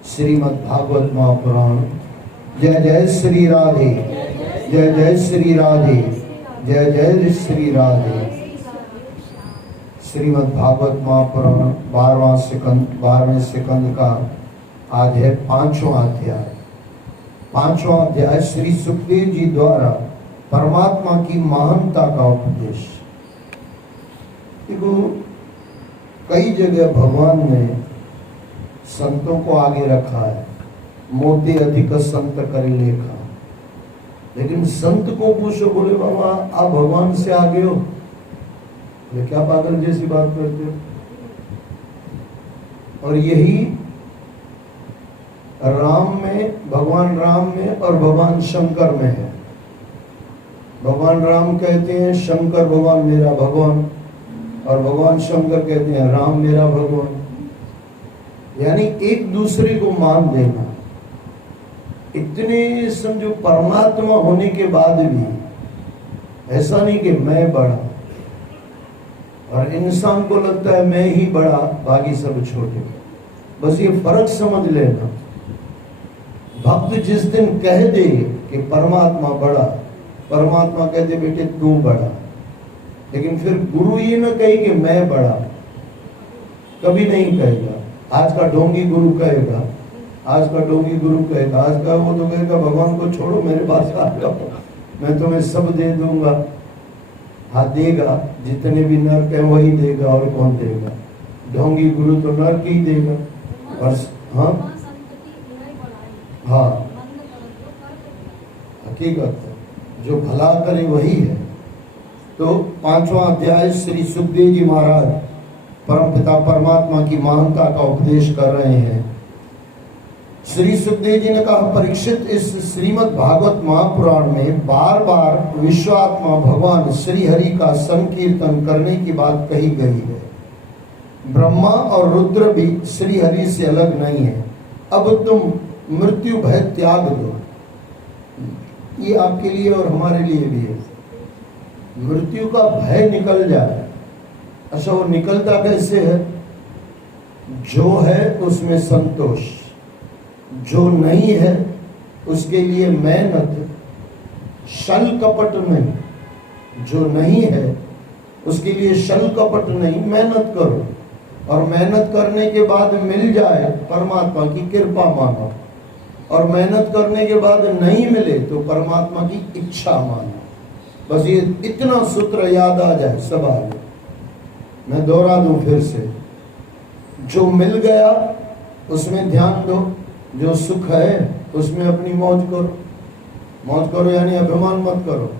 श्रीमद् भागवत महापुराण। जय जय श्री राधे, जय जय श्री राधे, जय जय श्री राधे। श्रीमद् भागवत महापुराण 12वें सिकंद का आज है 5वां अध्याय। 5वां अध्याय श्री सुखदेव जी द्वारा परमात्मा की महानता का उपदेश। देखो, कई जगह भगवान ने संतों को आगे रखा है, मोते अधिक संत करे लेखा। लेकिन संत को पूछो, बोले बाबा आप भगवान से आगे हो, ये क्या पागल जैसी बात करते हो। और यही राम में, भगवान राम में और भगवान शंकर में है। भगवान राम कहते हैं शंकर भगवान मेरा भगवान, और भगवान शंकर कहते हैं राम मेरा भगवान। यानी एक दूसरे को मान देना। इतने समझो परमात्मा होने के बाद भी ऐसा नहीं कि मैं बड़ा, और इंसान को लगता है मैं ही बड़ा, बाकी सब छोटे। बस ये फर्क समझ लेना। भक्त जिस दिन कह दे कि परमात्मा बड़ा, परमात्मा कहते बेटे तू बड़ा। लेकिन फिर गुरु ये ना कहे कि मैं बड़ा, कभी नहीं कहेगा। आज का ढोंगी गुरु कहेगा, आज का ढोंगी गुरु कहेगा, आज का वो तो कहेगा भगवान को छोड़ो मेरे पास आ जाओ, मैं तुम्हें सब दे दूंगा। हाँ देगा, जितने भी नर्क है वही देगा, और कौन देगा। ढोंगी गुरु तो नर्क ही देगा। और हाँ हाँ हकीकत है, जो भला करे वही है। तो 5वां अध्याय श्री सुखदेव जी महाराज परमपिता परमात्मा की महानता का उपदेश कर रहे हैं। श्री सुखदेव जी ने कहा, परीक्षित इस श्रीमद् भागवत महापुराण में बार बार विश्वात्मा भगवान श्री हरि का संकीर्तन करने की बात कही गई है। ब्रह्मा और रुद्र भी श्री हरि से अलग नहीं है। अब तुम मृत्यु भय त्याग दो। ये आपके लिए और हमारे लिए भी है। मृत्यु का भय निकल जाए। अच्छा, वो निकलता कैसे है? जो है उसमें संतोष, जो नहीं है उसके लिए मेहनत, छल कपट नहीं। जो नहीं है उसके लिए छल कपट नहीं, मेहनत करो। और मेहनत करने के बाद मिल जाए परमात्मा की कृपा मानो, और मेहनत करने के बाद नहीं मिले तो परमात्मा की इच्छा मानो। बस ये इतना सूत्र याद आ जाए सब आगे। मैं दोहरा दूं फिर से, जो मिल गया उसमें ध्यान दो, जो सुख है उसमें अपनी मौज करो। मौज करो यानी अभिमान मत करो,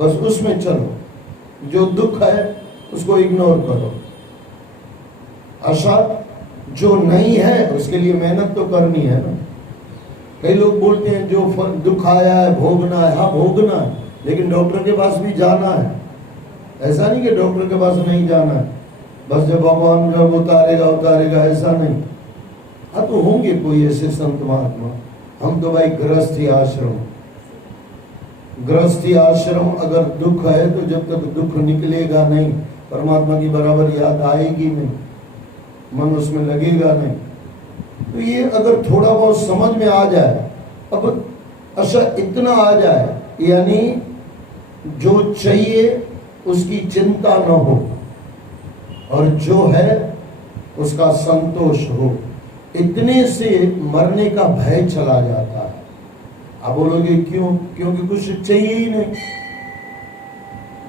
बस उसमें चलो। जो दुख है उसको इग्नोर करो। अच्छा, जो नहीं है उसके लिए मेहनत तो करनी है ना। कई लोग बोलते हैं जो दुख आया है भोगना है। हाँ भोगना है, लेकिन डॉक्टर के पास भी जाना है। ऐसा नहीं कि डॉक्टर के पास नहीं जाना है, बस जब भगवान जब उतारेगा उतारेगा, ऐसा नहीं। हाँ तो होंगे कोई ऐसे संत महात्मा। हम तो भाई गृहस्थी आश्रम, गृहस्थी आश्रम अगर दुख है तो जब तक दुख निकलेगा नहीं, परमात्मा की बराबर याद आएगी नहीं, मन उसमें लगेगा नहीं। तो ये अगर थोड़ा बहुत समझ में आ जाए, अब अच्छा इतना आ जाए, यानी जो चाहिए उसकी चिंता न हो, और जो है उसका संतोष हो, इतने से मरने का भय चला जाता है। आप बोलोगे क्यों? क्योंकि कुछ चाहिए ही नहीं।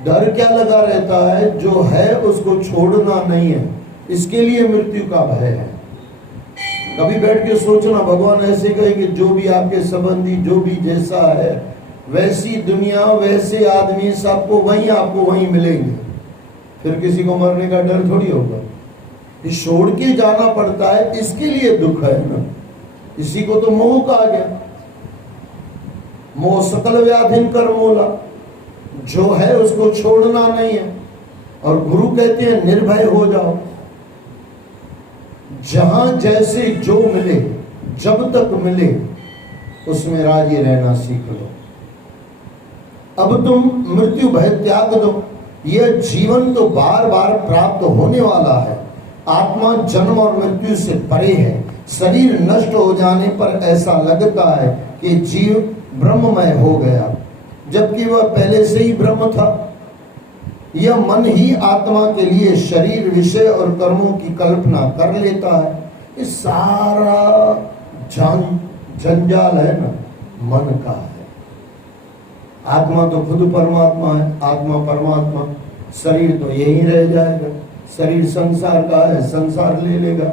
डर क्या लगा रहता है? जो है उसको छोड़ना नहीं है, इसके लिए मृत्यु का भय है। कभी बैठ के सोचना, भगवान ऐसे कहे कि जो भी आपके संबंधी, जो भी जैसा है, वैसी दुनिया, वैसे आदमी, सबको वहीं आपको वहीं मिलेंगे। फिर किसी को मरने का डर थोड़ी होगा। छोड़ के जाना पड़ता है, इसके लिए दुख है ना। इसी को तो मोह कहा गया। मोह सकल व्याधिन कर मोला। जो है उसको छोड़ना नहीं है। और गुरु कहते हैं निर्भय हो जाओ। जहां जैसे जो मिले, जब तक मिले उसमें राजी रहना सीख लो। अब तुम मृत्यु भय त्याग दो। यह जीवन तो बार बार प्राप्त होने वाला है। आत्मा जन्म और मृत्यु से परे है। शरीर नष्ट हो जाने पर ऐसा लगता है कि जीव ब्रह्ममय हो गया, जबकि वह पहले से ही ब्रह्म था। यह मन ही आत्मा के लिए शरीर, विषय और कर्मों की कल्पना कर लेता है। ये सारा जंजाल है ना, मन का है। आत्मा तो खुद परमात्मा है, आत्मा परमात्मा, शरीर तो यही रह जाएगा। शरीर संसार का है, संसार ले लेगा,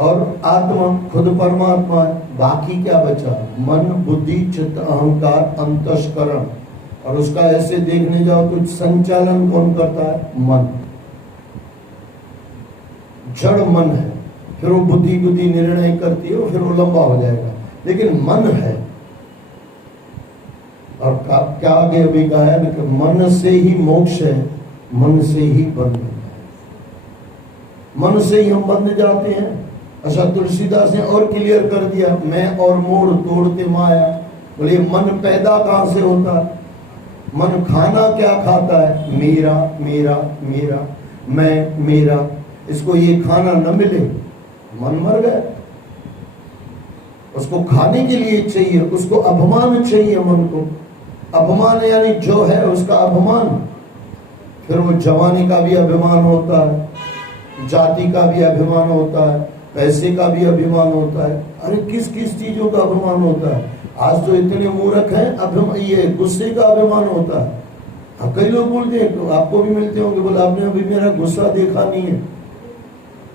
और आत्मा खुद परमात्मा है। बाकी क्या बचा? मन, बुद्धि, चित्त, अहंकार, अंतस्करण। और उसका ऐसे देखने जाओ तो संचालन कौन करता है? मन। जड़ मन है, फिर वो बुद्धि निर्णय करती है, फिर वो लंबा हो जाएगा, लेकिन मन है। और क्या आगे अभी कहा है कि मन से ही मोक्ष है, मन से ही बंध है, मन से ही हम बंध जाते हैं। अच्छा, तुलसीदास ने और क्लियर कर दिया, मैं और मोर तोड़ते माया। बोले मन पैदा कहां से होता है? मन खाना क्या खाता है? मेरा मेरा मेरा, मैं मेरा। इसको ये खाना न मिले, मन मर गया। उसको खाने के लिए चाहिए, उसको अभिमान चाहिए मन को। अभिमान यानी जो है उसका अभिमान। फिर वो जवानी का भी अभिमान होता है, जाति का भी अभिमान होता है, पैसे का भी अभिमान होता है। अरे किस किस चीजों का अभिमान होता है? आज तो इतने मूर्ख हैं, अभिमान, ये गुस्से का अभिमान होता है। कई लोग बोलते हैं, आपको भी मिलते होंगे, बोले आपने अभी मेरा गुस्सा देखा नहीं है,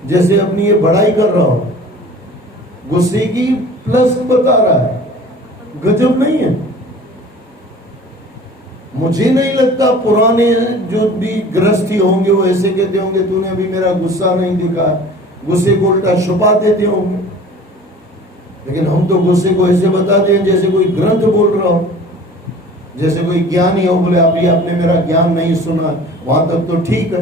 जैसे अपनी ये बड़ाई कर रहा हो, गुस्से की प्लस बता रहा है। गजब नहीं है? मुझे नहीं लगता पुराने जो भी गृहस्थी होंगे वो ऐसे कहते होंगे, तूने अभी मेरा गुस्सा नहीं दिखा। गुस्से को उल्टा छुपा देते होंगे, लेकिन हम तो गुस्से को ऐसे बताते हैं जैसे कोई ग्रंथ बोल रहा हो, जैसे कोई ज्ञानी हो। बोले अभी आपने मेरा ज्ञान नहीं सुना, वहां तक तो ठीक है।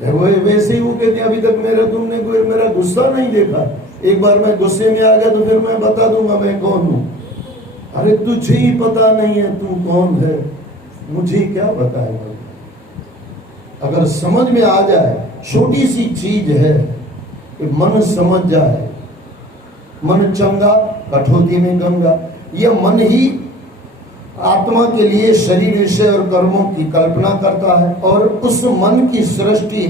वैसे ही वो कहते हैं अभी तक तुमने कोई मेरा गुस्सा नहीं देखा। एक बार मैं गुस्से में आ गया तो फिर मैं बता दूंगा मैं कौन हूं। अरे तुझे ही पता नहीं है तू कौन है, मुझे क्या बताएगा? अगर समझ में आ जाए, छोटी सी चीज है कि मन समझ जाए, मन चंगा कठौती में गंगा। यह मन ही आत्मा के लिए शरीर, विषय और कर्मों की कल्पना करता है, और उस मन की सृष्टि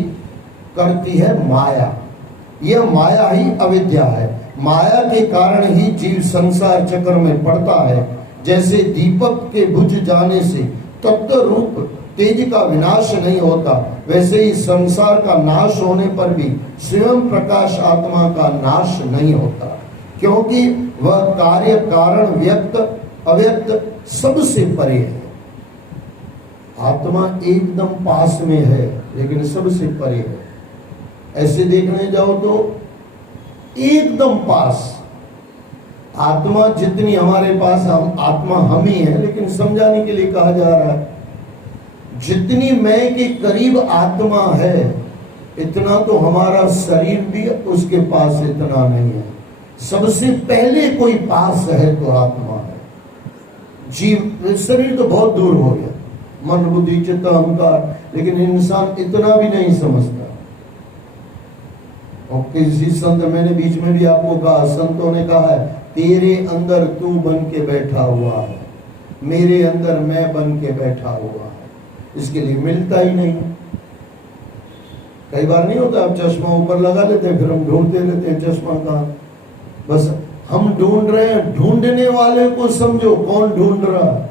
करती है माया। यह माया ही अविद्या है। माया के कारण ही जीव संसार चक्र में पड़ता है। जैसे दीपक के बुझ जाने से तत्व रूप तेज का विनाश नहीं होता, वैसे ही संसार का नाश होने पर भी स्वयं प्रकाश आत्मा का नाश नहीं होता, क्योंकि वह कार्य कारण व्यक्त अव्यक्त सबसे परे है। आत्मा एकदम पास में है, लेकिन सबसे परे है। ऐसे देखने जाओ तो एकदम पास आत्मा जितनी हमारे पास, हम आत्मा हम ही है, लेकिन समझाने के लिए कहा जा रहा है जितनी मैं के करीब आत्मा है, इतना तो हमारा शरीर भी उसके पास इतना नहीं है। सबसे पहले कोई पास है तो आत्मा है। जीव, शरीर तो बहुत दूर हो गया, मन, बुद्धि, चित्त, अहंकार, लेकिन इंसान इतना भी नहीं समझता। और किसी संत, मैंने बीच में भी आपको कहा, संतों ने कहा है तेरे अंदर तू बन के बैठा हुआ है, मेरे अंदर मैं बन के बैठा हुआ है। इसके लिए मिलता ही नहीं। कई बार नहीं होता, आप चश्मा ऊपर लगा लेते हैं, फिर हम ढूंढते रहते हैं चश्मा कहाँ। बस हम ढूंढ रहे हैं, ढूंढने वाले को समझो कौन ढूंढ रहा है।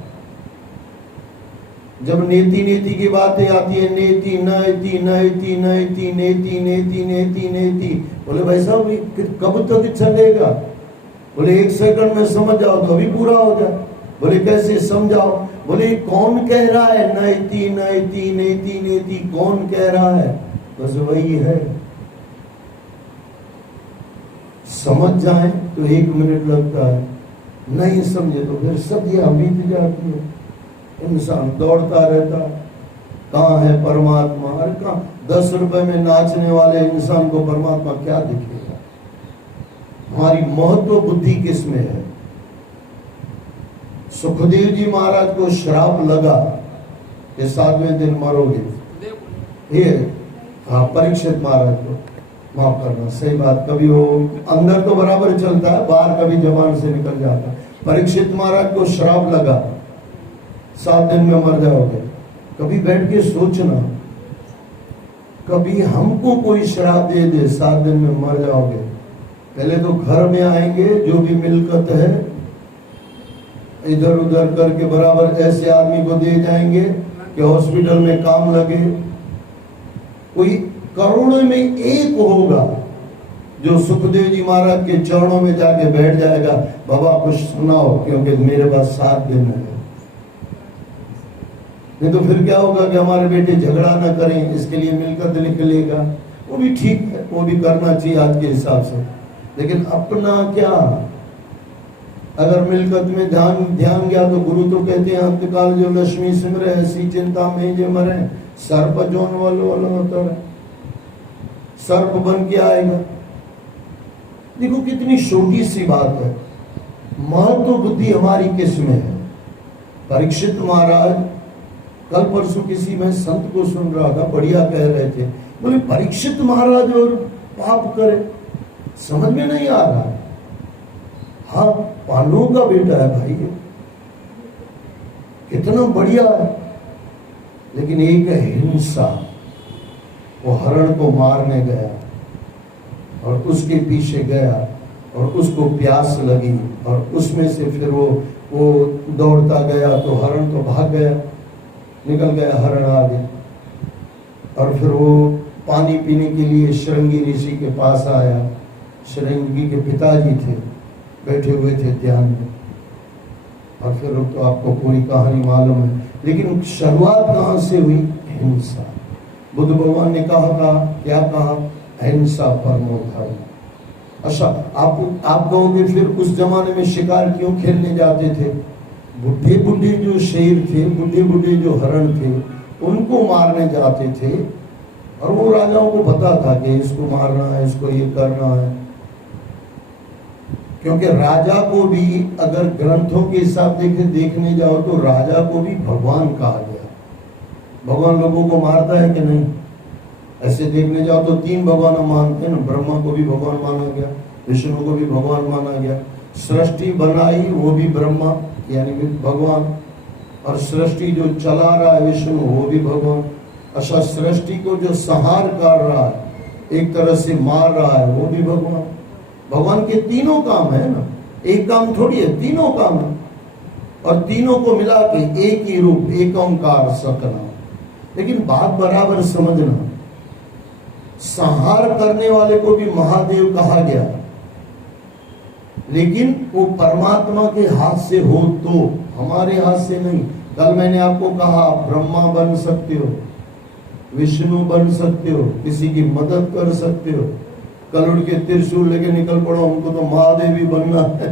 जब नेति नेति की बातें आती है, नेति नयति नयति नयति नेति नेति नेति नेति, बोले भाई साहब कब तक चलेगा? बोले 1 सेकंड में समझ जाओ तो अभी पूरा हो जाए। बोले कैसे समझाओ? बोले कौन कह रहा है नयति नयति नेति नेति, कौन कह रहा है? बस वही है। समझ जाए तो 1 मिनट लगता है, नहीं समझे तो फिर सदियां बीत जाती है। इंसान दौड़ता रहता, कहाँ है परमात्मा? अरे कहाँ? 10 रुपए में नाचने वाले इंसान को परमात्मा क्या दिखेगा? हमारी महत्व बुद्धि किसमें है? सुखदेव जी महाराज को श्राप लगा कि 7वें दिन मरोगे। ये हाँ, परीक्षित महाराज को माफ करना। सही बात, कभी वो अंदर तो बराबर चलता है, बाहर कभी जबान से निकल जाता है। परीक्षित महाराज को श्राप लगा, 7 दिन में मर जाओगे। कभी बैठ के सोचना, कभी हमको कोई श्राप दे दे 7 दिन में मर जाओगे, पहले तो घर में आएंगे, जो भी मिलकत है इधर उधर करके बराबर ऐसे आदमी को दे जाएंगे कि हॉस्पिटल में काम लगे। कोई करोड़ों में एक होगा जो सुखदेव जी महाराज के चरणों में जाके बैठ जाएगा, बाबा कुछ सुनाओ क्योंकि मेरे पास 7 दिन है। नहीं तो फिर क्या होगा कि हमारे बेटे झगड़ा ना करें, इसके लिए मिलकत निकलेगा। वो भी ठीक है, वो भी करना चाहिए आज के हिसाब से, लेकिन अपना क्या? अगर मिलकत में ध्यान गया तो गुरु तो कहते हैं अंतकाल जो लक्ष्मी सिमरे ऐसी चिंता में जे मरे, सर्प जोन वालों होता है, सर्प बन के आएगा। देखो कितनी छोटी सी बात है, महत्व बुद्धि हमारी किस में है। परीक्षित महाराज, कल परसों किसी में संत को सुन रहा था, बढ़िया कह रहे थे, बोले परीक्षित महाराज और पाप करे, समझ में नहीं आ रहा। हाँ, पांडवों का बेटा है भाई, कितना बढ़िया है, लेकिन एक है हिंसा। वो हरण को मारने गया और उसके पीछे गया और उसको प्यास लगी और उसमें से फिर वो दौड़ता गया तो हरण तो भाग गया, निकल गया हरण आगे। और फिर वो पानी पीने के लिए श्रृंगी ऋषि के पास आया। श्रृंगी के पिताजी थे, बैठे हुए थे ध्यान में। और फिर तो आपको पूरी कहानी मालूम है, लेकिन शुरुआत कहां से हुई? हिंसा। बुद्ध भगवान ने कहा था, क्या कहा? अहिंसा परमो धर्म। अच्छा, आप कहोगे फिर उस जमाने में शिकार क्यों खेलने जाते थे? बुढ़े बुढ़े जो शेर थे, बुढ़े बुढ़े जो हरण थे, उनको मारने जाते थे। और वो राजाओं को पता था कि इसको मारना है, इसको ये करना है। क्योंकि राजा को भी अगर ग्रंथों के हिसाब देखने जाओ तो राजा को भी भगवान कहा गया। भगवान लोगों को मारता है कि नहीं? ऐसे देखने जाओ तो 3 भगवान हम मानते हैं ना। ब्रह्मा को भी भगवान माना गया, विष्णु को भी भगवान माना गया। सृष्टि बनाई वो भी ब्रह्मा यानी भगवान, और सृष्टि जो चला रहा है विष्णु, वो भी भगवान। अच्छा, सृष्टि को जो संहार कर रहा है, एक तरह से मार रहा है, वो भी भगवान। भगवान के तीनों काम है ना, एक काम थोड़ी है, तीनों काम है। और तीनों को मिला के एक ही रूप, एक ओंकार सतनाम। लेकिन बात बराबर समझना, संहार करने वाले को भी महादेव कहा गया, लेकिन वो परमात्मा के हाथ से हो तो, हमारे हाथ से नहीं। कल मैंने आपको कहा ब्रह्मा बन सकते हो, विष्णु बन सकते हो, किसी की मदद कर सकते हो। कल उठ के त्रिशूल लेके निकल पड़ो, हमको तो महादेव ही बनना है,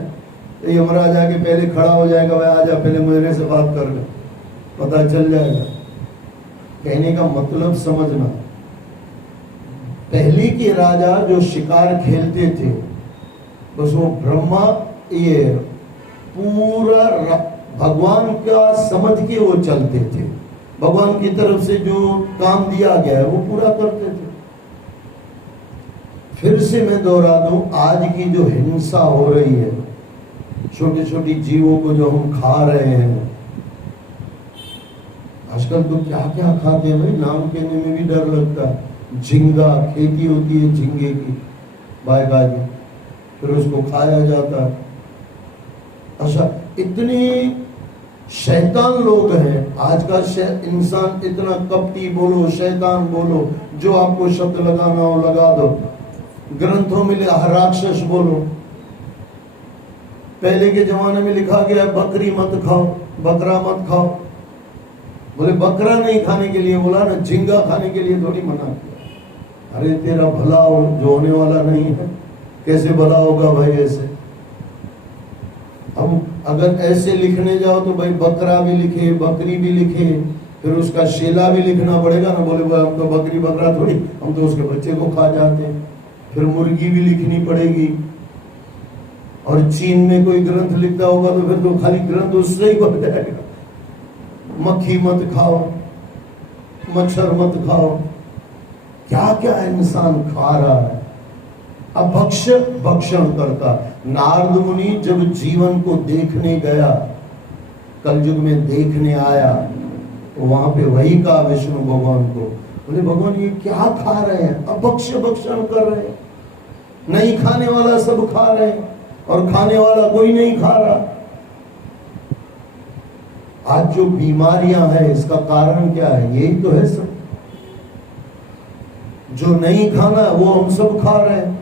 तो यमराज आके पहले खड़ा हो जाएगा, भाई आजा पहले मेरे से बात कर ले, पता चल जाएगा। कहने का मतलब समझना, पहले के राजा जो शिकार खेलते थे, बस वो ब्रह्मा ये पूरा भगवान का समझ के वो चलते थे। भगवान की तरफ से जो काम दिया गया है वो पूरा करते थे। फिर से मैं दोहरा दूं, आज की जो हिंसा हो रही है, छोटे छोटे जीवों को जो हम खा रहे हैं, आजकल तो क्या क्या खाते हैं भाई, नाम कहने में भी डर लगता है। झींगा, खेती होती है झींगे की, बायगाजी, फिर उसको खाया जाता है। अच्छा, इतने शैतान लोग हैं आज का इंसान, इतना कपटी बोलो, शैतान बोलो, जो आपको शब्द लगाना हो लगा दो। ग्रंथों में राक्षस बोलो। पहले के जमाने में लिखा गया बकरी मत खाओ, बकरा मत खाओ। बोले बकरा नहीं खाने के लिए बोला ना, झींगा खाने के लिए थोड़ी मना किया। अरे तेरा भला हो जो होने वाला नहीं है, कैसे भला होगा भाई ऐसे? अब अगर ऐसे लिखने जाओ तो भाई बकरा भी लिखे, बकरी भी लिखे, फिर उसका शेला भी लिखना पड़ेगा ना। बोले हम तो बकरी बकरा थोड़ी, हम तो उसके बच्चे को खा जाते हैं। फिर मुर्गी भी लिखनी पड़ेगी। और चीन में कोई ग्रंथ लिखता होगा तो फिर तो खाली ग्रंथ उससे ही बन जाएगा। मक्खी मत खाओ, मच्छर मत खाओ, क्या क्या इंसान खा रहा है। अभक्ष भक्षण करता। नारद मुनि जब जीवन को देखने गया, कलयुग में देखने आया, तो वहां पे वही कहा विष्णु भगवान को, बोले भगवान ये क्या खा रहे हैं, अभक्ष भक्षण कर रहे हैं, नहीं खाने वाला सब खा रहे हैं और खाने वाला कोई नहीं खा रहा। आज जो बीमारियां हैं इसका कारण क्या है, यही तो है सब। जो नहीं खाना वो हम सब खा रहे हैं,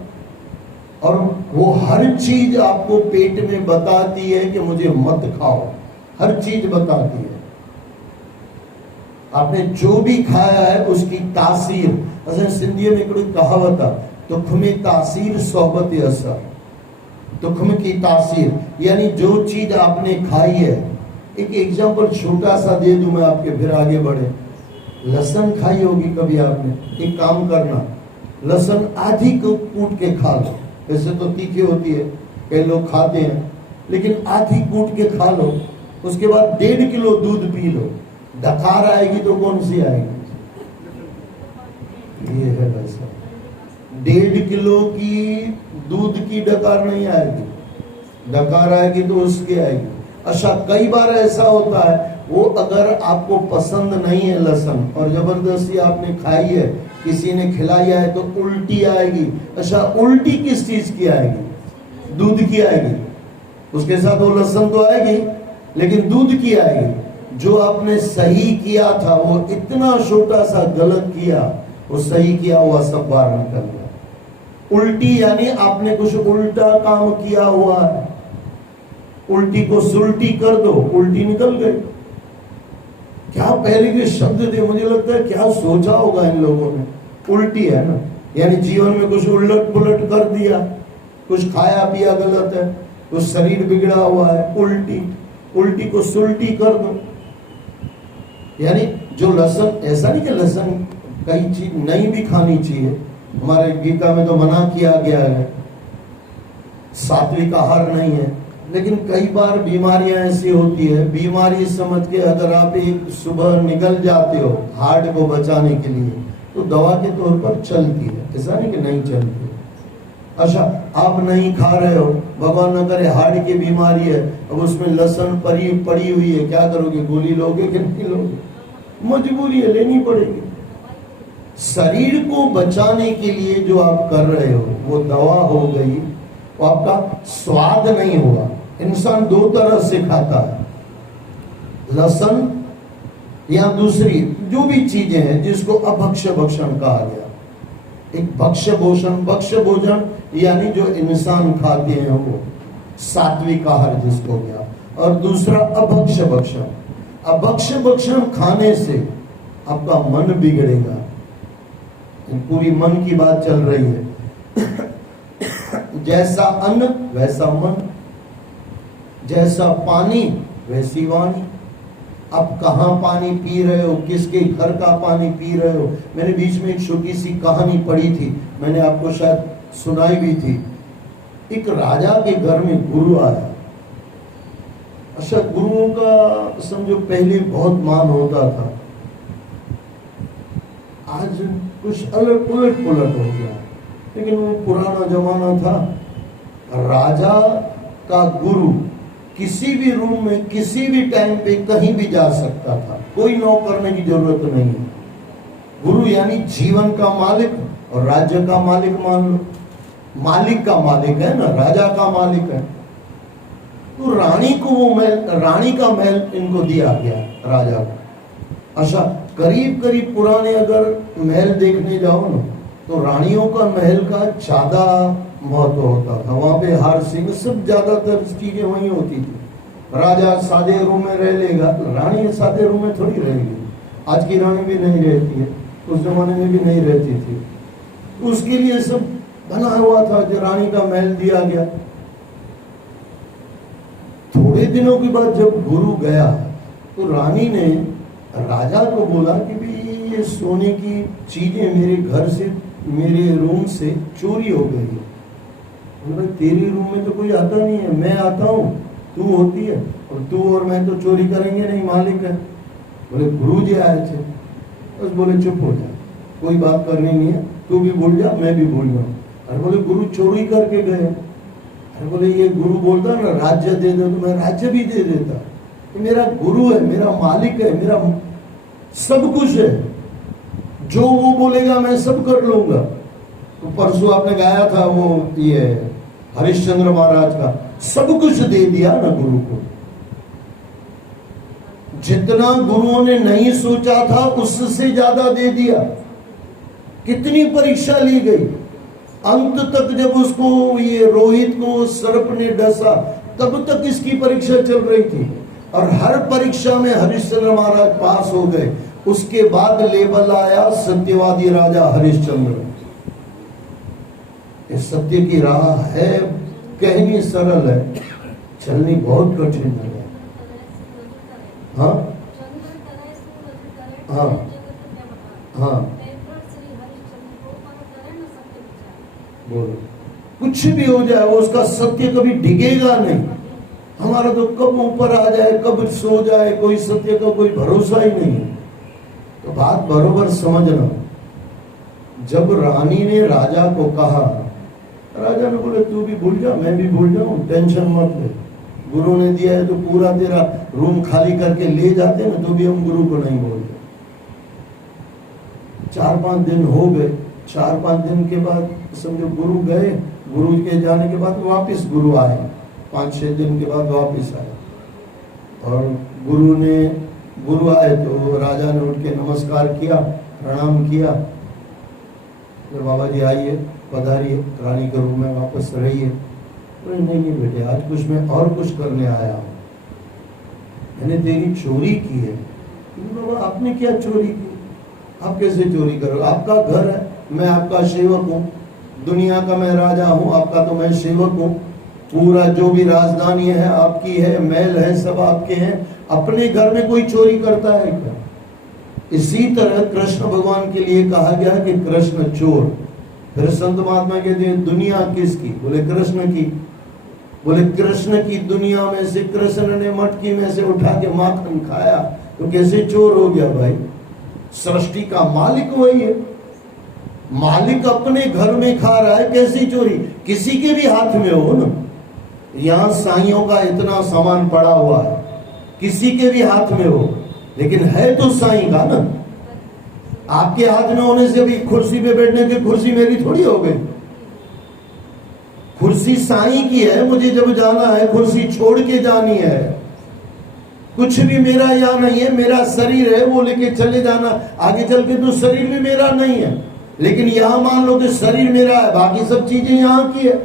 और वो हर चीज आपको पेट में बताती है कि मुझे मत खाओ, हर चीज बताती है। आपने जो भी खाया है उसकी तासीर, असां सिंधीअ में हिकिड़ी कहावत आहे, तुख में तासीर सोहबत असर। तुख की तासीर यानी जो चीज आपने खाई है। एक एग्जांपल छोटा सा दे दूं मैं आपके, फिर आगे बढ़े। लहसुन खाई होगी कभी आपने, एक काम करना, लहसुन आधी को कूट के खा लो। वैसे तो तीखी होती है, कई लोग खाते हैं, लेकिन आधी कूट के खा लो। उसके बाद 1.5 किलो दूध पी लो। डकार आएगी तो कौन सी आएगी, ये है वैसा। 1.5 किलो की दूध की डकार नहीं आएगी, डकार आएगी तो उसकी आएगी। अच्छा, कई बार ऐसा होता है, वो अगर आपको पसंद नहीं है लहसुन और जबरदस्ती आपने खाई है, किसी ने खिलाया है, तो उल्टी आएगी। अच्छा, उल्टी किस चीज की आएगी, दूध की आएगी। उसके साथ वो लहसुन तो आएगी, लेकिन दूध की आएगी। जो आपने सही किया था वो इतना छोटा सा गलत किया, वो सही किया हुआ सब बाहर निकल गया। उल्टी यानी आपने कुछ उल्टा काम किया हुआ है, उल्टी को सुल्टी कर दो, उल्टी निकल गई। क्या पहले के शब्द थे, मुझे लगता है क्या सोचा होगा इन लोगों ने। उल्टी है ना, यानी जीवन में कुछ उलट पुलट कर दिया, कुछ खाया पिया गलत है, कुछ शरीर बिगड़ा हुआ है, उल्टी। उल्टी को सुल्टी कर दो। यानी जो लहसुन, ऐसा नहीं कि लहसुन कई चीज नहीं भी खानी चाहिए, हमारे गीता में तो मना किया गया है, सात्विक आहार नहीं है। लेकिन कई बार बीमारियां ऐसी होती है, बीमारी समझ के अगर आप एक सुबह निकल जाते हो हार्ट को बचाने के लिए, तो दवा के तौर पर चलती है, ऐसा नहीं कि नहीं चलती। अच्छा, आप नहीं खा रहे हो, भगवान न करे हार्ट की बीमारी है, अब उसमें लहसुन पड़ी हुई है, क्या करोगे, गोली लोगे कि नहीं लोगे, मजबूरी है, लेनी पड़ेगी। शरीर को बचाने के लिए जो आप कर रहे हो वो दवा हो गई, वो आपका स्वाद नहीं हुआ। इंसान 2 तरह से खाता है, लहसुन या दूसरी जो भी चीजें हैं जिसको अभक्ष्य भक्षण कहा गया। एक भक्ष्य भोजन यानी जो इंसान खाते हैं वो सात्विक आहार जिसको गया, और दूसरा अभक्ष्य भक्षण। अभक्ष्य भक्षण खाने से आपका मन बिगड़ेगा। पूरी मन की बात चल रही है। जैसा अन्न वैसा मन, जैसा पानी वैसी वाणी। आप कहाँ पानी पी रहे हो, किसके घर का पानी पी रहे हो। मैंने बीच में एक छोटी सी कहानी पढ़ी थी, मैंने आपको शायद सुनाई भी थी। एक राजा के घर में गुरु आया। अच्छा, गुरुओं का समझो पहले बहुत मान होता था, आज कुछ अलग उलट पुलट हो गया, लेकिन वो पुराना जमाना था। राजा का गुरु किसी भी रूम में किसी भी टाइम पे कहीं भी जा सकता था, कोई नौकर करने की जरूरत नहीं है। गुरु यानी जीवन का मालिक और राज्य का मालिक मान लो। मालिक का मालिक है ना, राजा का मालिक है। तो रानी को वो महल, रानी का महल इनको दिया गया राजा को। अच्छा, करीब करीब पुराने अगर महल देखने जाओ ना, तो रानियों का महल का ज्यादा महत्व होता था। वहां पे हार सिंह सब ज्यादातर चीजें वहीं होती थी। राजा सादे रूम में रह लेगा, रानी सादे रूम में थोड़ी रहेगी। आज की रानी भी नहीं रहती है, उस जमाने में भी नहीं रहती थी। उसके लिए सब बना हुआ था, जो रानी का महल दिया गया। थोड़े दिनों के बाद जब गुरु गया, तो रानी ने राजा को बोला कि भी ये सोने की चीजें मेरे घर से, मेरे रूम से चोरी हो गई है। बोला, तेरे रूम में तो कोई आता नहीं है, मैं आता हूँ, तू होती है, और तू और मैं तो चोरी करेंगे नहीं, मालिक है। बोले गुरु जी आए थे। बस बोले चुप हो जा, कोई बात करनी नहीं है, तू भी भूल जा, मैं भी भूल जाऊँ। अरे बोले गुरु चोरी करके गए। अरे बोले ये गुरु बोलता ना राज्य दे दो, तो मैं राज्य भी दे देता। ये मेरा गुरु है, मेरा मालिक है, मेरा सब कुछ है, जो वो बोलेगा मैं सब कर लूंगा। तो परसों आपने गाया था वो ये हरिश्चंद्र महाराज का, सब कुछ दे दिया ना गुरु को। जितना गुरुओं ने नहीं सोचा था उससे ज्यादा दे दिया। कितनी परीक्षा ली गई, अंत तक जब उसको ये रोहित को सर्प ने डसा तब तक इसकी परीक्षा चल रही थी, और हर परीक्षा में हरिश्चंद्र महाराज पास हो गए। उसके बाद लेबल आया सत्यवादी राजा हरिश्चंद्र। ये सत्य की राह है, कहनी सरल है, चलनी बहुत कठिन है। हाँ हाँ हाँ, बोलो कुछ भी हो जाए वो उसका सत्य कभी डिगेगा नहीं। हमारा तो कब ऊपर आ जाए कब सो जाए, कोई सत्य का कोई भरोसा ही नहीं। तो बात बरोबर समझना। जब रानी ने राजा को कहा, राजा ने बोले तू भी भूल जा मैं भी भूल जाऊं, टेंशन मत ले, गुरु ने दिया है तो पूरा तेरा रूम खाली करके ले जाते ना, तो भी हम गुरु को नहीं बोलते। 4-5 दिन हो गए, 4-5 दिन के बाद समझो गुरु गए, गुरु के जाने के बाद वापस गुरु आए, 5-6 दिन के बाद वापस आए। और गुरु आए तो राजा ने उठ के नमस्कार किया, प्रणाम किया, तो बाबा जी आइए पधारिए, रानी के रूम में वापस रहिए। तो नहीं बेटे आज कुछ मैं और कुछ करने आया हूँ, मैंने तेरी चोरी की है। बाबा आपने क्या चोरी की? आप कैसे चोरी करो? आपका घर है, मैं आपका सेवक हूँ, दुनिया का मैं राजा हूँ, आपका तो मैं सेवक हूँ। पूरा जो भी राजधानी है आपकी है, महल है सब आपके हैं, अपने घर में कोई चोरी करता है क्या? इसी तरह कृष्ण भगवान के लिए कहा गया कि कृष्ण चोर। फिर संत महात्मा कहते हैं दुनिया किसकी? बोले कृष्ण की। बोले कृष्ण की दुनिया में से कृष्ण ने मटकी में से उठा के माखन खाया तो कैसे चोर हो गया भाई? सृष्टि का मालिक वही है, मालिक अपने घर में खा रहा है, कैसी चोरी? किसी के भी हाथ में हो ना, यहाँ साइयों का इतना सामान पड़ा हुआ है, किसी के भी हाथ में हो, लेकिन है तो साईं का ना। आपके हाथ में होने से भी कुर्सी पे बैठने की कुर्सी मेरी थोड़ी हो गई, कुर्सी साईं की है। मुझे जब जाना है कुर्सी छोड़ के जानी है, कुछ भी मेरा यहाँ नहीं है, मेरा शरीर है वो लेके चले जाना, आगे चल के तो शरीर भी मेरा नहीं है, लेकिन यहाँ मान लो कि शरीर मेरा है, बाकी सब चीजें यहाँ की है।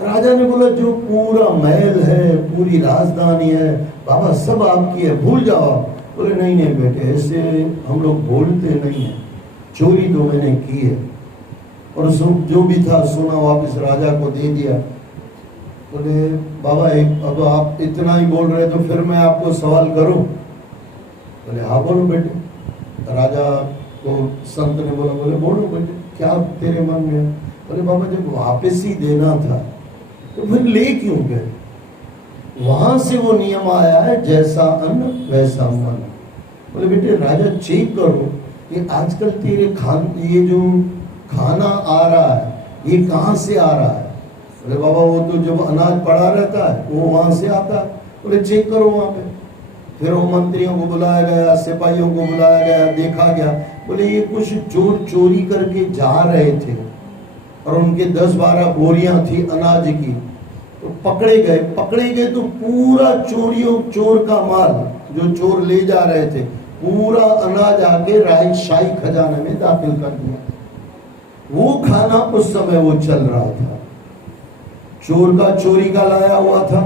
राजा ने बोला जो पूरा महल है, पूरी राजधानी है बाबा सब आपकी है, भूल जाओ। बोले नहीं नहीं बेटे ऐसे हम लोग बोलते नहीं है, चोरी तो मैंने की है। और जो भी था सोना वापस राजा को दे दिया। बोले बाबा एक अब आप इतना ही बोल रहे तो फिर मैं आपको सवाल करूं? बोले हाँ बोलो बेटे। राजा को संत ने बोला, बोले बोलो बेटे क्या तेरे मन में? बोले बाबा जब वापस ही देना था तो फिर ले क्यों गए? वहां से वो नियम आया है जैसा अन्न वैसा मन। बोले बेटे राजा चेक करो कि आजकल तेरे ये जो खाना आ रहा है ये कहाँ से आ रहा है? बोले बाबा वो तो जब अनाज पड़ा रहता है वो वहां से आता है। बोले चेक करो वहां पे। फिर वो मंत्रियों को बुलाया गया, सिपाहियों को बुलाया गया, देखा गया। बोले ये कुछ चोर चोरी करके जा रहे थे और उनके 10-12 बोरियां थी अनाज की, तो पकड़े गए तो पूरा चोर का माल जो चोर ले जा रहे थे पूरा अनाज आके शाही खजाने में दाखिल कर दिया। वो खाना उस समय वो चल रहा था, चोर का चोरी का लाया हुआ था,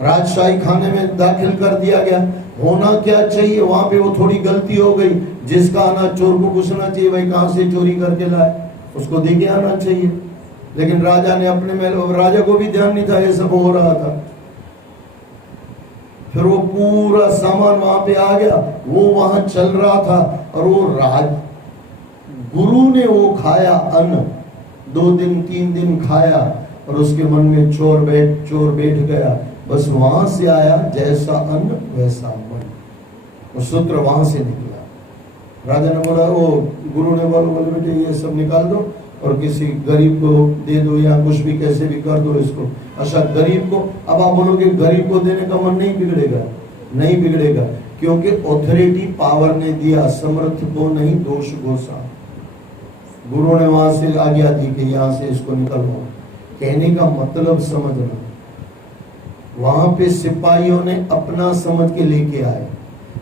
राजशाही खाने में दाखिल कर दिया गया। होना क्या चाहिए वहां पे वो थोड़ी गलती हो गई, जिसका अनाज चोर को पूछना चाहिए भाई कहां से चोरी करके लाए, उसको दे के आना चाहिए। लेकिन राजा ने अपने में, राजा को भी ध्यान नहीं था ये सब हो रहा था। फिर वो पूरा सामान वहां पे आ गया, वो वहां चल रहा था और वो गुरु ने वो खाया अन्न, 2 दिन 3 दिन खाया और उसके मन में चोर बैठ गया। बस वहां से आया जैसा अन्न वैसा मन, वो सूत्र वहां से निकला। राजा ने बोला, वो गुरु ने बोला बोले बेटे ये सब निकाल दो, और किसी गरीब को दे दो या कुछ भी कैसे भी कर दो इसको। अच्छा गरीब को, अब आप बोलोगे गरीब को देने का मन नहीं बिगड़ेगा, नहीं बिगड़ेगा, क्योंकि ऑथोरिटी पावर ने दिया, समर्थ को नहीं दोष को सा। गुरु ने वहां से आज्ञा दी कि यहां से इसको निकलवाओ। कहने का मतलब समझना, वहां पे सिपाहियों ने अपना समझ के लेके आए,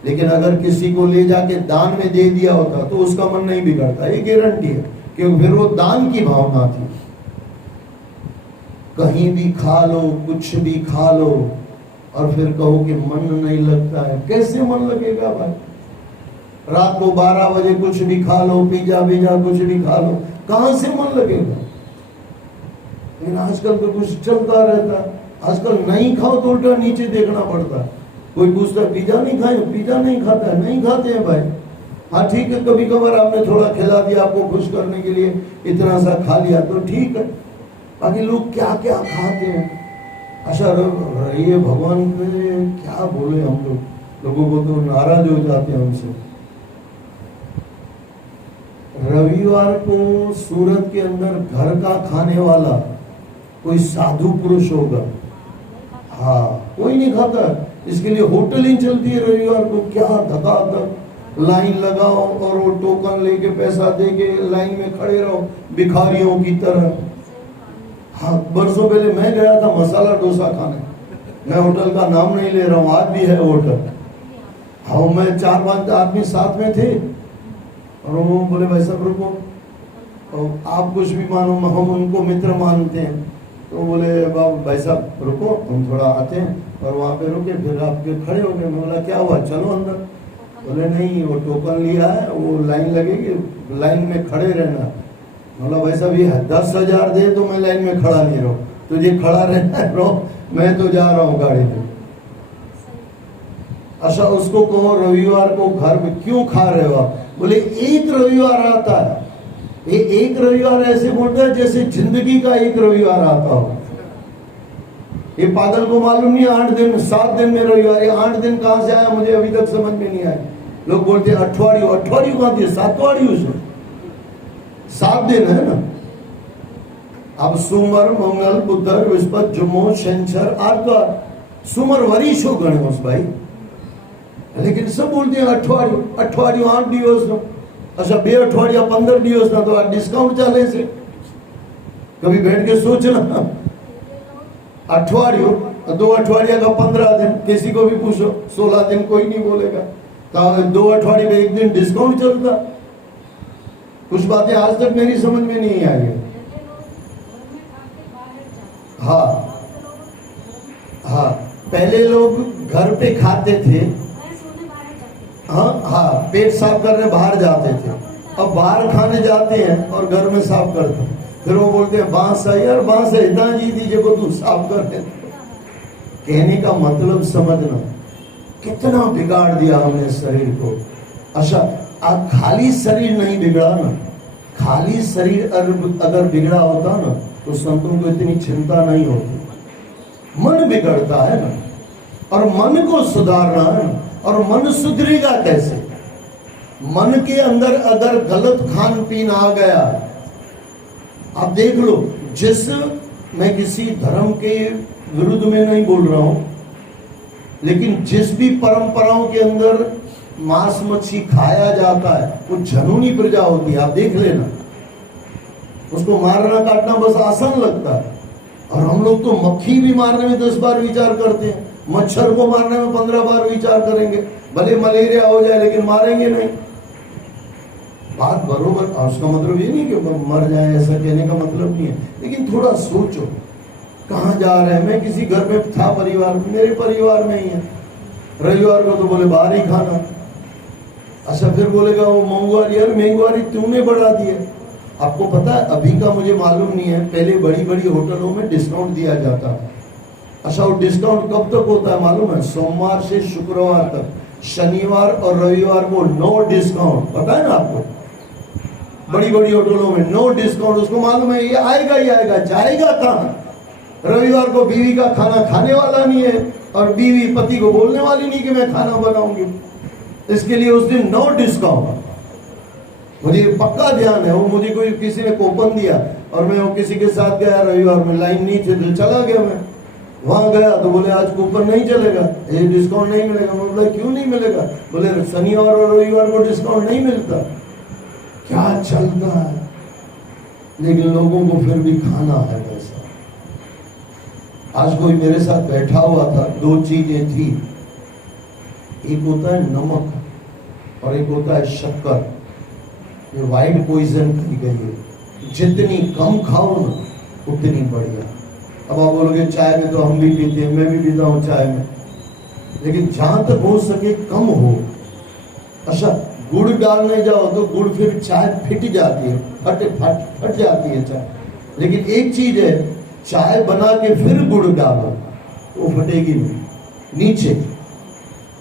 लेकिन अगर किसी को ले जाके दान में दे दिया होता तो उसका मन नहीं बिगड़ता, ये गारंटी है, क्योंकि फिर वो दान की भावना थी। कहीं भी खा लो, कुछ भी खा लो, और फिर कहो कि मन नहीं लगता है, कैसे मन लगेगा भाई? रात को 12 बजे कुछ भी खा लो, पिज्जा बीजा कुछ भी खा लो, कहां से मन लगेगा? लेकिन आजकल तो कुछ चलता रहता है, आजकल नहीं खाओ तो उल्टा नीचे देखना पड़ता है। कोई पूछता है पिज्जा नहीं खाए, पिज्जा नहीं खाता है, नहीं खाते हैं भाई। हाँ ठीक है, कभी कभार आपने थोड़ा खिला दिया, आपको खुश करने के लिए इतना सा खा लिया तो ठीक है, बाकी लोग क्या क्या खाते हैं। अच्छा ये भगवान के क्या बोले, हम लोगों को तो नाराज हो जाते हैं हमसे। रविवार को सूरत के अंदर घर का खाने वाला कोई साधु पुरुष होगा, हाँ कोई नहीं खाता, इसके लिए होटल ही चलती है रविवार को। क्या धकाधक लाइन लगाओ और वो टोकन लेके पैसा दे के लाइन में खड़े रहो भिखारियों की तरह। हाँ बरसों पहले मैं गया था मसाला डोसा खाने, मैं होटल का नाम नहीं ले रहा हूँ, आज भी है होटल। हाँ मैं 4-5 आदमी साथ में थे और वो बोले भाई साहब रुको, और आप कुछ भी मानो, हम उनको मित्र मानते हैं, तो बोले बाबू भाई साहब रुको, हम थोड़ा आते हैं, और वहाँ पे रुके, फिर आपके खड़े हो गए। मैं बोला क्या हुआ, चलो अंदर। बोले नहीं वो टोकन लिया है, वो लाइन लगेगी, लाइन में खड़े रहना। बोला भाई साहब ये 10,000 दे तो मैं लाइन में खड़ा नहीं रहूं, तुझे खड़ा रहना है रहो, मैं तो जा रहा हूँ गाड़ी में। अच्छा उसको कहो रविवार को घर में क्यों खा रहे हो आप? बोले एक रविवार आता है, ये एक रविवार ऐसे बोलता है जैसे जिंदगी का एक रविवार आता हो। ये पागल को मालूम नहीं 8 दिन 7 दिन में रविवार, ये 8 दिन कहां से आया मुझे अभी तक समझ में नहीं आया। लोग बोलते हैं अठवाडियों, अठवाडियों कहां थी, 7वाडियों से 7 दिन है ना। अब सोमवार मंगल बुधवार बृहस्पति जुम्मो शनिचर आतवार, सुमर वरीशो गणोस भाई, लेकिन सब बोलते हैं अठवाडियों, अठवाडियों 8 दिवस नो। अच्छा 2 अठवाडिया 15 दिवस ना तो डिस्काउंट चाले से, कभी बैठ के सोचना। अठवाडियों 2 अठवाडिया का 15 दिन, किसी को भी पूछो 16 दिन कोई नहीं बोलेगा, तो 2 अठवाडिये में 1 दिन डिस्काउंट चलता। कुछ बातें आज तक मेरी समझ में नहीं आई है। हाँ हाँ पहले लोग घर पे खाते थे, हाँ हाँ पेट साफ करने बाहर जाते थे, अब बाहर खाने जाते हैं और घर में साफ करते हैं। फिर वो बोलते हैं बांस है यार, बांस है इतना जी दीजिए को तू साफ कर दे। कहने का मतलब समझना, कितना बिगाड़ दिया हमने शरीर को। अच्छा अब खाली शरीर नहीं बिगड़ा ना, खाली शरीर अगर बिगड़ा होता ना तो संतों को इतनी चिंता नहीं होती। मन बिगड़ता है ना, और मन को सुधारना है ना, और मन सुधरेगा कैसे? मन के अंदर अगर गलत खान पीन आ गया, आप देख लो, जिस मैं किसी धर्म के विरुद्ध में नहीं बोल रहा हूं, लेकिन जिस भी परंपराओं के अंदर मांस मच्छी खाया जाता है वो जनूनी प्रजा होती है, आप देख लेना। उसको मारना काटना बस आसान लगता है, और हम लोग तो मक्खी भी मारने में 10 बार विचार करते हैं, मच्छर को मारने में 15 बार विचार करेंगे, भले मलेरिया हो जाए लेकिन मारेंगे नहीं। बात बरोबर, उसका मतलब ये नहीं कि मर जाए, ऐसा कहने का मतलब नहीं है, लेकिन थोड़ा सोचो कहाँ जा रहे हैं। मैं किसी घर में था परिवार, मेरे परिवार में ही है, रविवार को तो बोले बाहर ही खाना। अच्छा फिर बोलेगा वो महंगाई, यार महंगाई तूने बढ़ा दी है। आपको पता है अभी का मुझे मालूम नहीं है, पहले बड़ी बड़ी होटलों में डिस्काउंट दिया जाता था। अच्छा वो डिस्काउंट कब तक होता है मालूम है? सोमवार से शुक्रवार तक, शनिवार और रविवार को नो डिस्काउंट, पता है ना आपको? बड़ी बड़ी होटलों में नो डिस्काउंट। उसको मालूम है ये आएगा ही आएगा, जाएगा कहाँ? रविवार को बीवी का खाना खाने वाला नहीं है, और बीवी पति को बोलने वाली नहीं कि मैं खाना बनाऊंगी, इसके लिए उस दिन नो डिस्काउंट। मुझे पक्का ध्यान है, वो मुझे कोई किसी ने कूपन दिया और मैं वो किसी के साथ गया रविवार में, लाइन नहीं थी तो चला गया। मैं वहां गया तो बोले आज कूपन नहीं चलेगा, ये डिस्काउंट नहीं मिलेगा। मैं बोला क्यों नहीं मिलेगा? बोले शनिवार और रविवार को डिस्काउंट नहीं मिलता। क्या चलता है, लेकिन लोगों को फिर भी खाना है वैसा। आज कोई मेरे साथ बैठा हुआ था, दो चीजें थी, एक होता है नमक और एक होता है शक्कर। ये वाइड पॉइजन की गई है, जितनी कम खाओ ना उतनी बढ़िया। अब आप बोलोगे चाय में तो हम भी पीते हैं, मैं भी पीता हूँ चाय में, लेकिन जहां तक हो सके कम हो। अच्छा, गुड़ डालने जाओ तो गुड़ फिर चाय फिट जाती है, फट जाती है चाय। लेकिन एक चीज है, चाय बना के फिर गुड़ डालो वो फटेगी नहीं नीचे।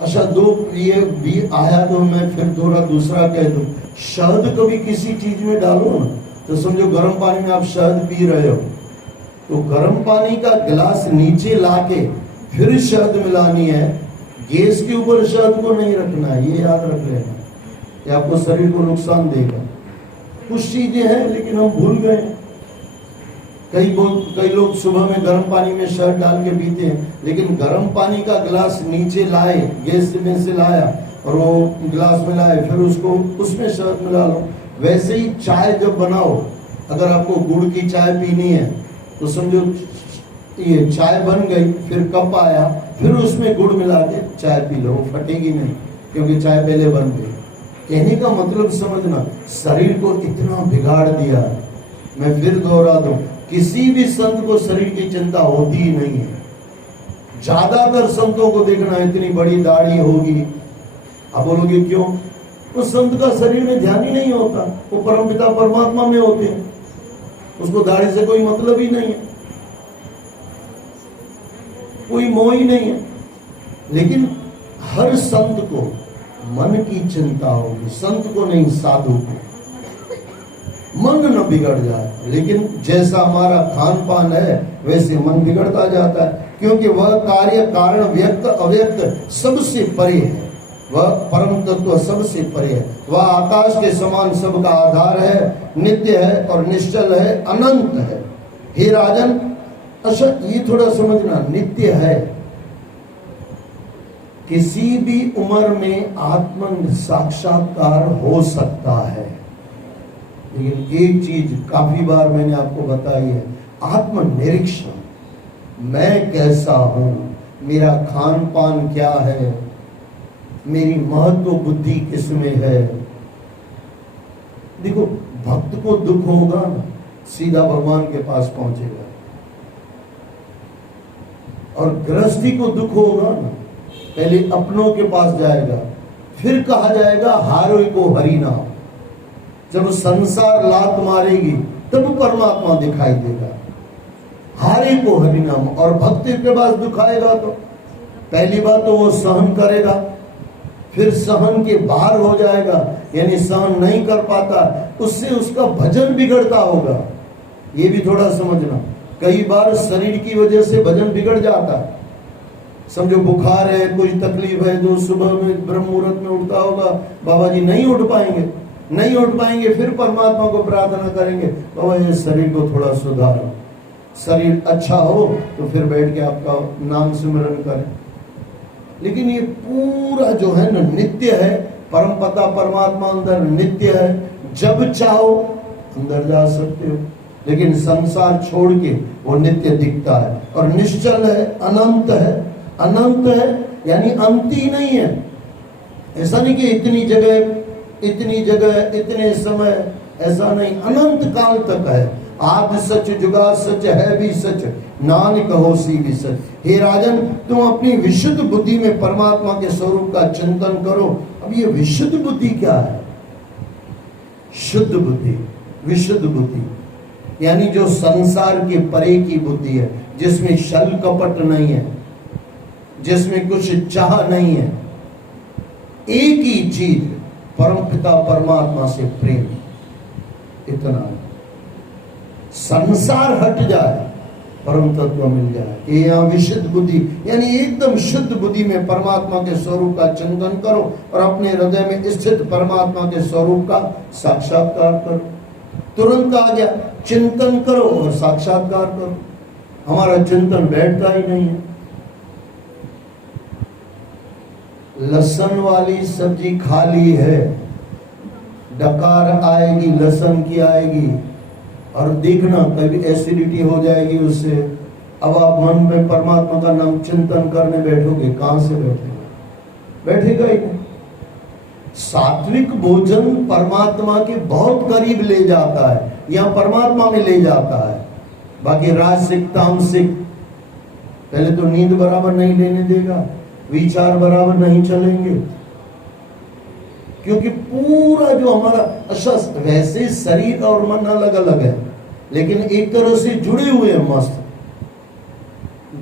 अच्छा, दो ये भी आया तो मैं फिर थोड़ा दूसरा कह दूं, शहद कभी किसी चीज में डालो ना तो समझो गर्म पानी में आप शहद पी रहे हो, तो गर्म पानी का गिलास नीचे लाके फिर शहद मिलानी है, गैस के ऊपर शहद को नहीं रखना है, ये याद रख लेना, ये आपको शरीर को नुकसान देगा। कुछ चीजें हैं लेकिन हम भूल गए। कई लोग सुबह में गर्म पानी में शहद डाल के पीते हैं, लेकिन गर्म पानी का गिलास नीचे लाए, गैस में से लाया और वो गिलास में लाए, फिर उसको उसमें शहद मिला लो। वैसे ही चाय जब बनाओ, अगर आपको गुड़ की चाय पीनी है तो समझो ये चाय बन गई, फिर कप आया, फिर उसमें गुड़ मिला के चाय पी लो, वो फटेगी नहीं क्योंकि चाय पहले बन गई। कहने का मतलब समझना, शरीर को इतना बिगाड़ दिया। मैं फिर दोहरा दूं, किसी भी संत को शरीर की चिंता होती ही नहीं है। ज्यादातर संतों को देखना, इतनी बड़ी दाढ़ी होगी, आप बोलोगे क्यों? उस संत का शरीर में ध्यान ही नहीं होता, वो परमपिता परमात्मा में होते हैं, उसको दाढ़ी से कोई मतलब ही नहीं है, कोई मोह ही नहीं है। लेकिन हर संत को मन की चिंता होगी, संत को नहीं, साधु को। मन न बिगड़ जाए, लेकिन जैसा हमारा खान पान है वैसे मन बिगड़ता जाता है, क्योंकि वह कार्य कारण व्यक्त अव्यक्त सबसे परे है, वह परम तत्व सबसे परे है, वह आकाश के समान सबका आधार है, नित्य है और निश्चल है, अनंत है। हे राजन, अच्छा ये थोड़ा समझना, नित्य है, किसी भी उम्र में आत्म साक्षात्कार हो सकता है, लेकिन एक चीज काफी बार मैंने आपको बताई है, आत्मनिरीक्षण। मैं कैसा हूं, मेरा खान पान क्या है, मेरी महत्व बुद्धि किसमें है। देखो, भक्त को दुख होगा ना, सीधा भगवान के पास पहुंचेगा, और गृहस्थी को दुख होगा ना, पहले अपनों के पास जाएगा, फिर कहा जाएगा हारों को हरि नाम। जब संसार लात मारेगी तब परमात्मा दिखाई देगा, हारे को हरि नाम। और भक्त के पास दुख आएगा तो पहली बात तो वो सहन करेगा, फिर सहन के बाहर हो जाएगा, यानी सहन नहीं कर पाता, उससे उसका भजन बिगड़ता होगा। ये भी थोड़ा समझना, कई बार शरीर की वजह से भजन बिगड़ जाता है। समझो बुखार है, कोई तकलीफ है, तो सुबह में ब्रह्म मुहूर्त में उठता होगा, बाबा जी नहीं उठ पाएंगे, फिर परमात्मा को प्रार्थना करेंगे, बाबा ये शरीर को थोड़ा सुधारो। शरीर अच्छा हो तो फिर बैठ के आपका नाम सिमरन करें। लेकिन ये पूरा जो है ना नित्य है, परमपिता परमात्मा अंदर नित्य है, जब चाहो अंदर जा सकते हो, लेकिन संसार छोड़ के वो नित्य दिखता है और निश्चल है, अनंत है। अनंत है यानी अंत ही नहीं है। ऐसा नहीं कि इतनी जगह इतने समय, ऐसा नहीं, अनंत काल तक है। आदि सच जुगा सच है भी सच, नानक होसी भी सच। हे राजन, तुम अपनी विशुद्ध बुद्धि में परमात्मा के स्वरूप का चिंतन करो। अब ये विशुद्ध बुद्धि क्या है? शुद्ध बुद्धि, विशुद्ध बुद्धि यानी जो संसार के परे की बुद्धि है, जिसमें छल कपट नहीं है, जिसमें कुछ चाह नहीं है, एक ही चीज परमपिता परमात्मा से प्रेम, इतना है। संसार हट जाए परम तत्व मिल जाए। ये यहाँ विशुद्ध बुद्धि यानी एकदम शुद्ध बुद्धि में परमात्मा के स्वरूप का चिंतन करो और अपने हृदय में स्थित परमात्मा के स्वरूप का साक्षात्कार करो। तुरंत आ गया, चिंतन करो और साक्षात्कार करो। हमारा चिंतन बैठता ही नहीं है। लहसुन वाली सब्जी खाली है, डकार आएगी, लहसुन की आएगी और देखना कभी एसिडिटी हो जाएगी उससे। अब आप मन में परमात्मा का नाम चिंतन करने बैठोगे, कहां से बैठेगा? बैठेगा ही नहीं। सात्विक भोजन परमात्मा के बहुत करीब ले जाता है, या परमात्मा में ले जाता है। बाकी राजसिक तामसिक पहले तो नींद बराबर नहीं लेने देगा, विचार बराबर नहीं चलेंगे, क्योंकि पूरा जो हमारा अच्छा वैसे शरीर और मन अलग अलग है, लेकिन एक तरह से जुड़े हुए हैं मस्त।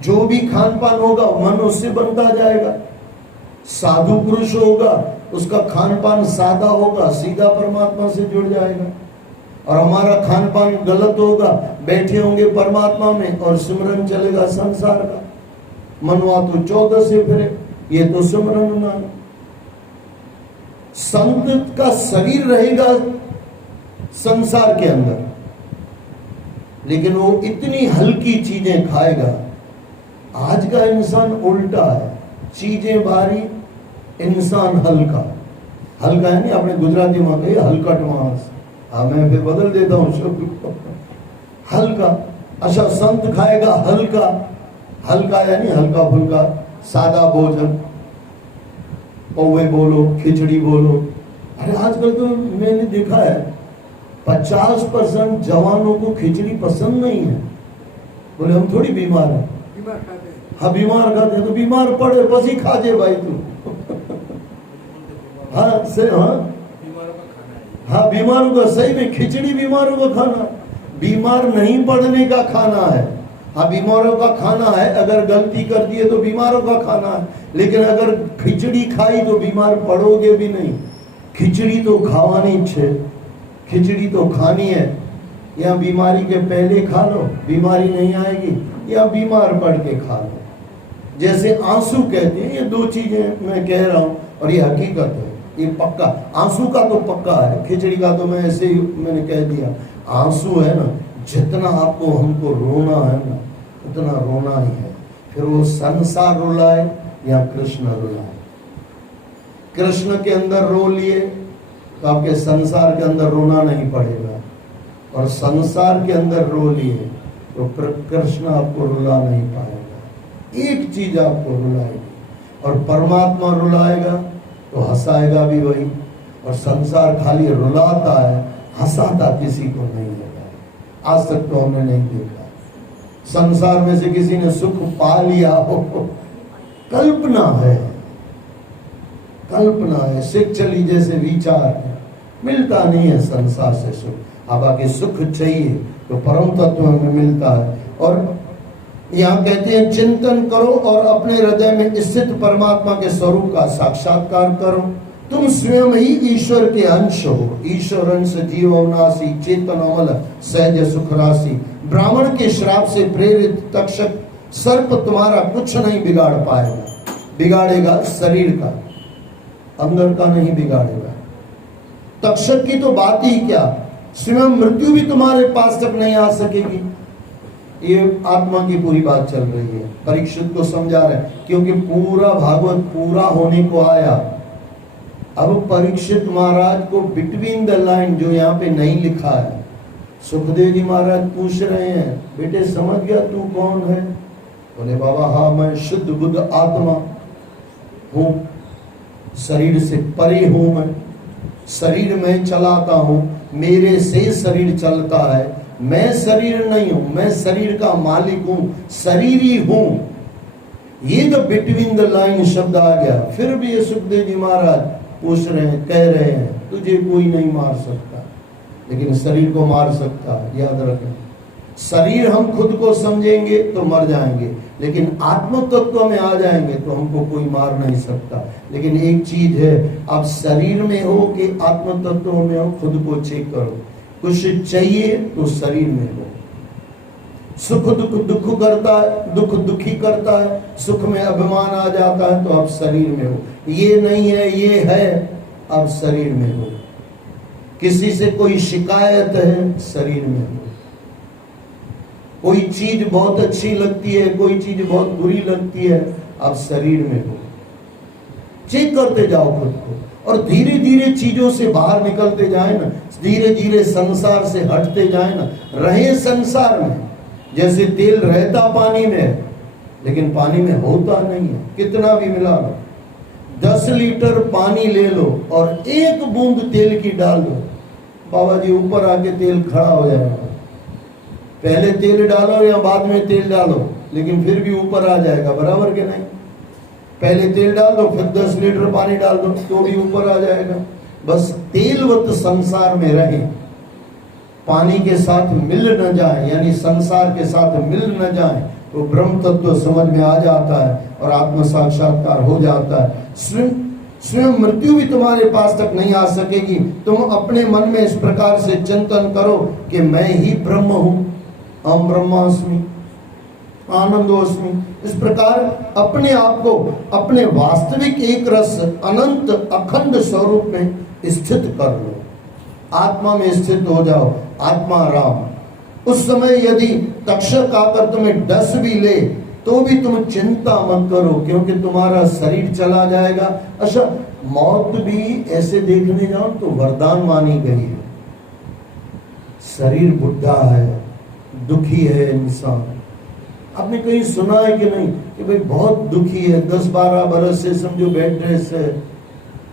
जो भी खान पान होगा मन उससे बनता जाएगा। साधु पुरुष होगा उसका खान पान सादा होगा, सीधा परमात्मा से जुड़ जाएगा। और हमारा खान पान गलत होगा, बैठे होंगे परमात्मा में और सिमरन चलेगा संसार का। मनवा तो 14 से फिरे, ये तो सिमरन ना। संत का शरीर रहेगा संसार के अंदर, लेकिन वो इतनी हल्की चीजें खाएगा। आज का इंसान उल्टा है, चीजें भारी, इंसान हल्का। हल्का है नहीं, आपने गुजराती में कही हलकट मांस। हाँ, मैं फिर बदल देता हूँ शब्द को, हल्का। अच्छा, संत खाएगा हल्का। हल्का यानी हल्का फुल्का सादा भोजन, पौवे बोलो, खिचड़ी बोलो। अरे आजकल तो मैंने देखा है 50% जवानों को खिचड़ी पसंद नहीं है। बोले हम थोड़ी बीमार हैं। हाँ, बीमार खाते हैं तो बीमार पड़े, बस ही खा जे भाई तू। हाँ से हाँ, बीमारों का सही में खिचड़ी बीमारों का खाना, बीमार नहीं पड़ने का खाना है। हाँ, बीमारों का खाना है, अगर गलती कर दिए तो बीमारों का खाना है, लेकिन अगर खिचड़ी खाई तो बीमार पड़ोगे भी नहीं। खिचड़ी तो खावानी छे, खिचड़ी तो खानी है। या बीमारी के पहले खा लो, बीमारी नहीं आएगी, या बीमार पड़ के खा लो। जैसे आंसू कहते हैं, ये दो चीजें मैं कह रहा हूं और ये हकीकत है, ये पक्का। आंसू का तो पक्का है, खिचड़ी का तो मैं ऐसे ही मैंने कह दिया। आंसू है ना, जितना आपको हमको रोना है ना उतना रोना ही है। फिर वो संसार रुलाए या कृष्ण रुलाए। कृष्ण के अंदर रो लिए तो आपके संसार के अंदर रोना नहीं पड़ेगा, और संसार के अंदर रो लिए तो कृष्ण आपको रुला नहीं पाएगा। एक चीज आपको रुलाएगी, और परमात्मा रुलाएगा तो हंसाएगा भी वही। और संसार खाली रुलाता है, हंसाता किसी को नहीं है। आज तक तो हमने नहीं देखा संसार में से किसी ने सुख पा लिया हो। कल्पना है, कल्पना है। सिख चली जैसे विचार है, मिलता नहीं है संसार से सुख। अब आगे सुख चाहिए तो परम तत्व में मिलता है। और यहाँ कहते हैं चिंतन करो और अपने हृदय में स्थित परमात्मा के स्वरूप का साक्षात्कार करो। तुम स्वयं ही ईश्वर के अंश हो। ईश्वर अंश जीव अविनाशी, चेतन अमल, सहज सुख राशि। ब्राह्मण के श्राप से प्रेरित तक्षक सर्प तुम्हारा कुछ नहीं बिगाड़ पाएगा। बिगाड़ेगा शरीर का, अंदर का नहीं बिगाड़ेगा। तक्षक की तो बात ही क्या, स्वयं मृत्यु भी तुम्हारे पास तक नहीं आ सकेगी। ये आत्मा की पूरी बात चल रही है, परीक्षित को समझा रहे हैं, क्योंकि पूरा भागवत पूरा होने को आया। अब परीक्षित महाराज को बिटवीन द लाइन जो यहाँ पे नहीं लिखा है, सुखदेव जी महाराज पूछ रहे हैं, बेटे समझ गया तू कौन है? बोले बाबा हाँ, मैं शुद्ध बुद्ध आत्मा हूँ, शरीर से परे हूँ। मैं शरीर में चलाता हूँ, मेरे से शरीर चलता है। मैं शरीर नहीं हूँ, मैं शरीर का मालिक हूँ, शरीरी हूँ। ये जो बिटवीन द लाइन शब्द आ गया। फिर भी ये सुखदेव जी महाराज पूछ रहे हैं, कह रहे हैं तुझे कोई नहीं मार सकता, लेकिन शरीर को मार सकता है। याद रखें, शरीर हम खुद को समझेंगे तो मर जाएंगे, लेकिन आत्म तत्व में आ जाएंगे तो हमको कोई मार नहीं सकता। लेकिन एक चीज है, आप शरीर में हो कि आत्म तत्व में हो, खुद को चेक करो। कुछ चाहिए तो शरीर में हो, सुख दुख दुख करता है, दुख दुखी करता है, सुख में अभिमान आ जाता है तो आप शरीर में हो। ये नहीं है, ये है, आप शरीर में हो। किसी से कोई शिकायत है, शरीर में हो। कोई चीज बहुत अच्छी लगती है, कोई चीज बहुत बुरी लगती है, आप शरीर में हो। चेक करते जाओ खुद को और धीरे धीरे चीजों से बाहर निकलते जाए ना, धीरे धीरे संसार से हटते जाए ना। रहे संसार में, जैसे तेल रहता पानी में लेकिन पानी में होता नहीं है, कितना भी मिला लो। 10 लीटर पानी ले लो और 1 बूंद तेल की डाल दो, बाबा जी ऊपर आके तेल खड़ा हो जाएगा। पहले तेल डालो या बाद में तेल डालो, लेकिन फिर भी ऊपर आ जाएगा, बराबर के नहीं। पहले तेल डाल दो, फिर 10 लीटर पानी डाल दो तो भी ऊपर आ जाएगा। बस तेलवत संसार में रहे, पानी के साथ मिल न जाए, यानी संसार के साथ मिल न जाए, तो ब्रह्म तत्व समझ में आ जाता है और आत्म साक्षात्कार हो जाता है। स्वयं मृत्यु भी तुम्हारे पास तक नहीं आ सकेगी। तुम अपने मन में इस प्रकार से चिंतन करो कि मैं ही ब्रह्म हूं, अहम ब्रह्मास्मि आनंदोस्मि। इस प्रकार अपने आप को अपने वास्तविक एक रस अनंत अखंड स्वरूप में स्थित कर लो, आत्मा में स्थित हो जाओ, आत्मा राम। उस समय यदि तक्षक आकर तुम्हें डस भी ले तो भी तुम चिंता मत करो, क्योंकि तुम्हारा शरीर चला जाएगा। अच्छा, मौत भी ऐसे देखने जाओ तो वरदान मानी गई है। शरीर बुढ़ा है, दुखी है इंसान। आपने कहीं सुना है कि नहीं कि भाई बहुत दुखी है, 10-12 बरस से समझो बेड रेस्ट है।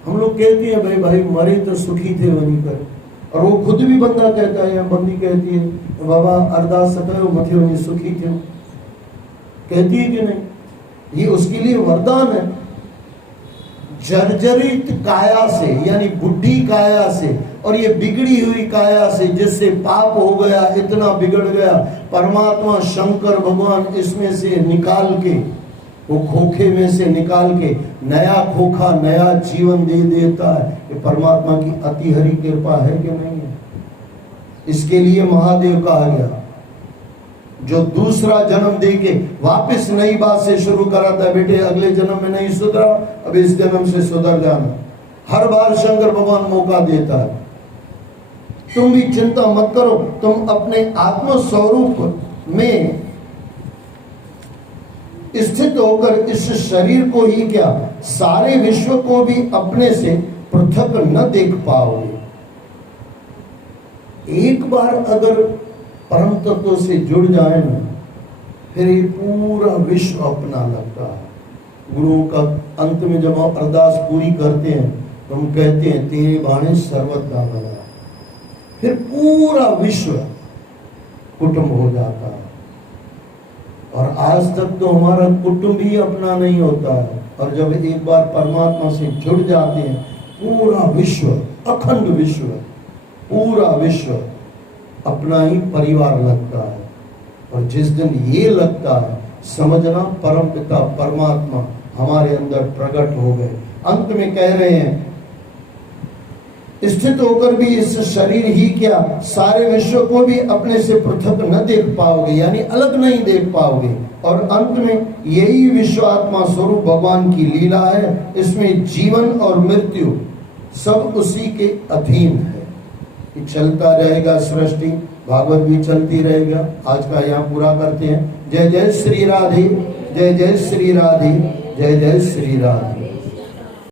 हम लोग कहते हैं भाई भाई मरे तो सुखी थे वहीं पर, और वो खुद भी बंदा कहता है या बंदी कहती है बाबा अरदास करो मथे वहीं सुखी थे, कहती है कि नहीं? ये उसके लिए वरदान है। जर्जरित काया से, यानी बुढ़ी काया से और ये बिगड़ी हुई काया से, जिससे पाप हो गया, इतना बिगड़ गया, परमात्मा शंकर भगवान इसमें से निकाल के, वो खोखे में से निकाल के नया खोखा नया जीवन दे देता है। ये परमात्मा की अति हरि कृपा है कि नहीं है? इसके लिए महादेव कहा गया, जो दूसरा जन्म दे के वापस नई बात से शुरू कराता है, बेटे अगले जन्म में नहीं सुधरा, अब इस जन्म से सुधर जाना। हर बार शंकर भगवान मौका देता है। तुम भी चिंता मत करो, तुम अपने आत्म स्वरूप में स्थित होकर इस शरीर को ही क्या, सारे विश्व को भी अपने से पृथक न देख पाओगे। एक बार अगर परम तत्व से जुड़ जाए ना, फिर ये पूरा विश्व अपना लगता है। गुरुओं का अंत में जब आप अरदास पूरी करते हैं तो हम कहते हैं तेरे बाणे सर्वदा भला, फिर पूरा विश्व कुटुंब हो जाता है। और आज तक तो हमारा कुटुंब ही अपना नहीं होता है, और जब एक बार परमात्मा से जुड़ जाते हैं, पूरा विश्व, अखंड विश्व, पूरा विश्व अपना ही परिवार लगता है। और जिस दिन ये लगता है, समझना परम पिता परमात्मा हमारे अंदर प्रकट हो गए। अंत में कह रहे हैं, स्थित होकर भी इस शरीर ही क्या, सारे विश्व को भी अपने से पृथक न देख पाओगे, यानी अलग नहीं देख पाओगे। और अंत में यही विश्वात्मा स्वरूप भगवान की लीला है। इसमें जीवन और मृत्यु सब उसी के अधीन है। चलता रहेगा सृष्टि, भागवत भी चलती रहेगा। आज का यहाँ पूरा करते हैं। जय जय श्री राधे, जय जय श्री राधे, जय जय श्री राधे।